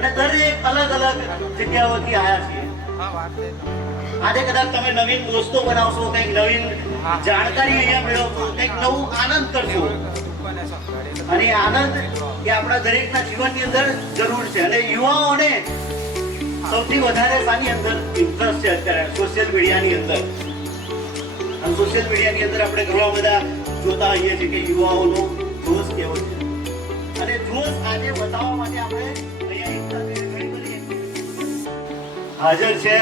અને દરેક અલગ અલગ જગ્યાઓથી આવ્યા છીએ. આજે કદાચ તમે નવીન દોસ્તો બનાવશો, કંઈક નવીન જાણકારી અહીંયા મેળવશો, કંઈક નવું આનંદ કરશો. અને આનંદ એ આપણા દરેકના જીવનની અંદર જરૂર છે. અને યુવાઓને સૌથી વધારે શાની અંદર ઇન્ટરેસ્ટ છે અત્યારે? સોશિયલ મીડિયાની અંદર. અને સોશિયલ મીડિયાની અંદર આપણે ઘણા બધા જોતા હોઈએ છીએ કે યુવાઓનો જોશ કેવો છે. અને જોશ આજે બતાવવા માટે આપણે અહીંયા એકતા ઘણી બધી હાજર છે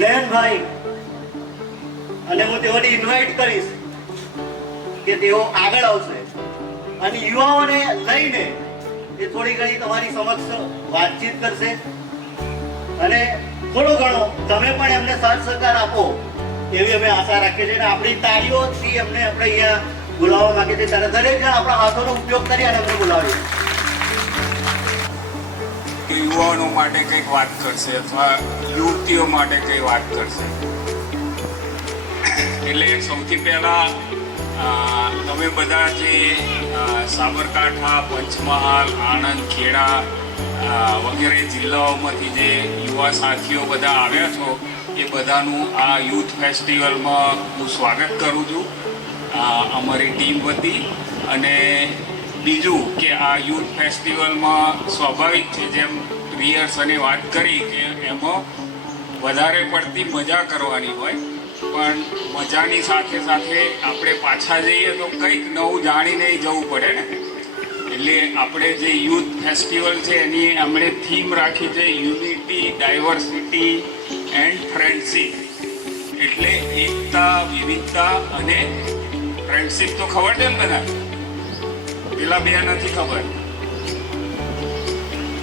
નયનભાઈ, અને હું તેઓને ઇન્વાઇટ કરીશ કે તેઓ આગળ આવશે અને યુવાઓને લઈને એ થોડી ઘણી તમારી સમક્ષ વાતચીત કરશે. અને થોડો ઘણો તમે પણ એમને સાથ સહકાર આપો એવી અમે આશા રાખીએ છીએ. અને આપણી તાળીઓથી એમને આપણે અહીંયા બોલાવવા માંગીએ છીએ. ત્યારે દરેક જણ આપણા હાથોનો ઉપયોગ કરી અને અમને બોલાવીએ. કે યુવાનો માટે કંઈક વાત કરશે અથવા યુવતીઓ માટે કંઈ વાત કરશે. એટલે સૌથી પહેલા તમે બધા જે સાબરકાંઠા, પંચમહાલ, આણંદ, ખેડા વગેરે જિલ્લાઓમાંથી જે યુવા સાથીઓ બધા આવ્યા છો એ બધાનું આ યુથ ફેસ્ટિવલમાં હું સ્વાગત કરું છું અમારી ટીમ વતી. અને બીજું કે આ યુથ ફેસ્ટિવલમાં સ્વાભાવિક છે, જેમ રિહર્સલે વાત કરી કે એમાં વધારે પડતી મજા કરવાની હોય, પણ મજાની સાથે સાથે આપણે પાછા જઈએ તો કંઈક નવું જાણીને જવું પડે ને. એટલે આપણે જે યુથ ફેસ્ટિવલ છે એની આપણે થીમ રાખી છે યુનિટી, ડાયવર્સિટી એન્ડ ફ્રેન્ડશીપ. એટલે એકતા, વિવિધતા અને ફ્રેન્ડશીપ તો ખબર છે ને બધા? પેલા બે નથી ખબર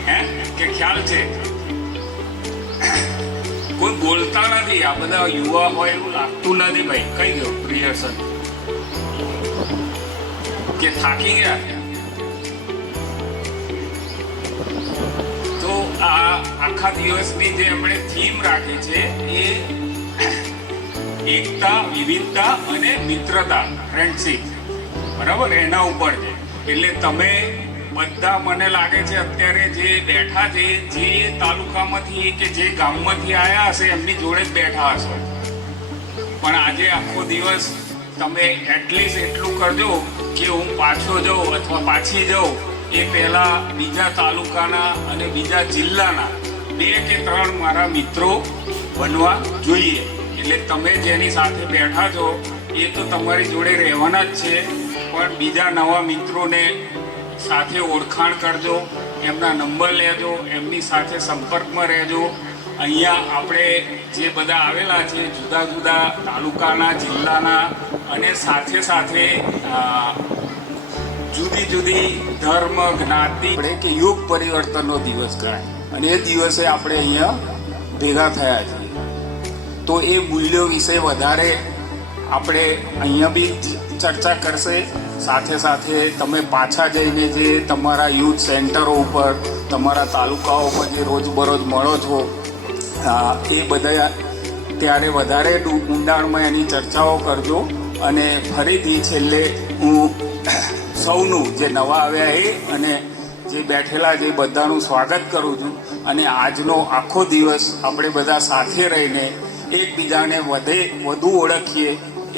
હે કે ખ્યાલ છે? કોઈ બોલતા નથી. આ બધા યુવા હોય એવું લાગતું નથી. ભાઈ કઈ ગયો રિહર્સલ કે થાકી ગયા? તો આ આખા દિવસની જે આપણે થીમ રાખી છે એ એકતા, વિવિધતા અને મિત્રતા, ફ્રેન્ડશીપ, બરાબર, એના ઉપર છે. એટલે તમે બધા મને લાગે છે અત્યારે જે બેઠા છે, જે તાલુકામાંથી કે જે ગામમાંથી આવ્યા હશે એમની જોડે જ બેઠા હશો. પણ આજે આખો દિવસ તમે એટલીસ્ટ એટલું કરજો કે હું પાછો જાઉં અથવા પાછી જાઉં એ પહેલાં બીજા તાલુકાના અને બીજા જિલ્લાના 2 કે 3 મારા મિત્રો બનવા જોઈએ. એટલે તમે જેની સાથે બેઠા છો એ તો તમારી જોડે રહેવાના જ છે, પણ બીજા નવા મિત્રોને સાથે ઓળખાણ કરજો, એમના નંબર લેજો, એમની સાથે સંપર્કમાં રહેજો. અહીંયા આપણે જે બધા આવેલા છે જુદા જુદા તાલુકાના, જિલ્લાના અને સાથે સાથે જુદી જુદી ધર્મ, જ્ઞાતિ, આપણે કે યુગ પરિવર્તનનો દિવસ ગણાય અને એ દિવસે આપણે અહીંયા ભેગા થયા છીએ. તો એ મૂલ્યો વિશે વધારે આપણે અહીંયા બી ચર્ચા કરશે. સાથે સાથે તમે પાછા જઈને જે તમારા યુથ સેન્ટરો ઉપર, તમારા તાલુકાઓ પર જે રોજબરોજ મળો છો એ બધા ત્યારે વધારે ઊંડાણમાં એની ચર્ચાઓ કરજો. અને ફરીથી છેલ્લે હું સૌનું જે નવા આવ્યા એ અને જે બેઠેલા જે બધાનું સ્વાગત કરું છું. અને આજનો આખો દિવસ આપણે બધા સાથે રહીને એકબીજાને વધુ ઓળખીએ,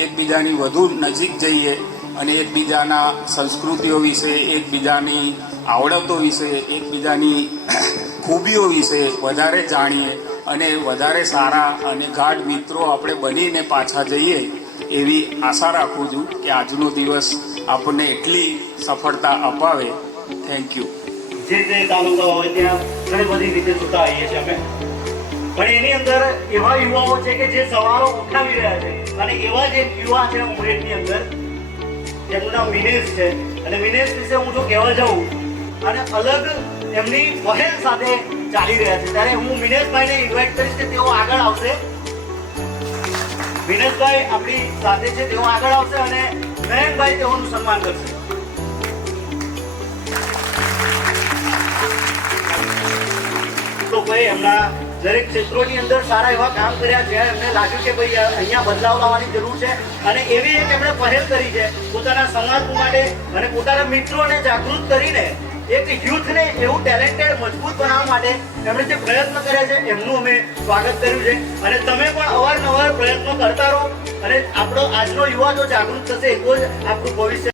એકબીજાની વધુ નજીક જઈએ અને એકબીજાના સંસ્કૃતિઓ વિશે, એકબીજાની આવડતો વિશે, એકબીજાની ખૂબીઓ વિશે વધારે જાણીએ અને વધારે સારા અને ગાઢ મિત્રો આપણે બનીને પાછા જઈએ એવી આશા રાખું છું કે આજનો દિવસ આપણને એટલી સફળતા અપાવે. Thank you. જે તાલુકા હોય ત્યાં ઘણી બધી રીતે જોતા આવીએ છીએ અમે, પણ એની અંદર એવા યુવાઓ છે કે જે સવાલો ઉઠાવી રહ્યા છે. અને એવા જ એક યુવા છે ઉમરેઠની અંદર, જેનું નામ મિનેશ છે. અને મિનેશ વિશે હું જો કહેવા જાઉં અને અલગ એમની પહેલ સાથે ચાલી રહ્યા છે, ત્યારે હું મિનેશભાઈને ઇન્વાઇટ કરીશ કે તેઓ આગળ આવશે. મિનેશભાઈ આપણી સાથે છે, તેઓ આગળ આવશે અને નયનભાઈ તેઓનું સન્માન કરશે. લોકોએ એમના દરેક ક્ષેત્રોની અંદર સારા એવા કામ કર્યા છે. એમને લાગ્યું કે ભાઈ અહીંયા બદલાવ લાવવાની જરૂર છે અને એવી એક એમણે પહેલ કરી છે પોતાના સમાજ માટે અને પોતાના મિત્રોને જાગૃત કરીને એક યુથને એવું ટેલેન્ટેડ મજબૂત બનાવવા માટે એમણે જે પ્રયત્ન કર્યા છે એમનું અમે સ્વાગત કર્યું છે અને તમે પણ અવારનવાર પ્રયત્નો કરતા રહો અને આપણો આજનો યુવા જો જાગૃત થશે તો જ આપણું ભવિષ્ય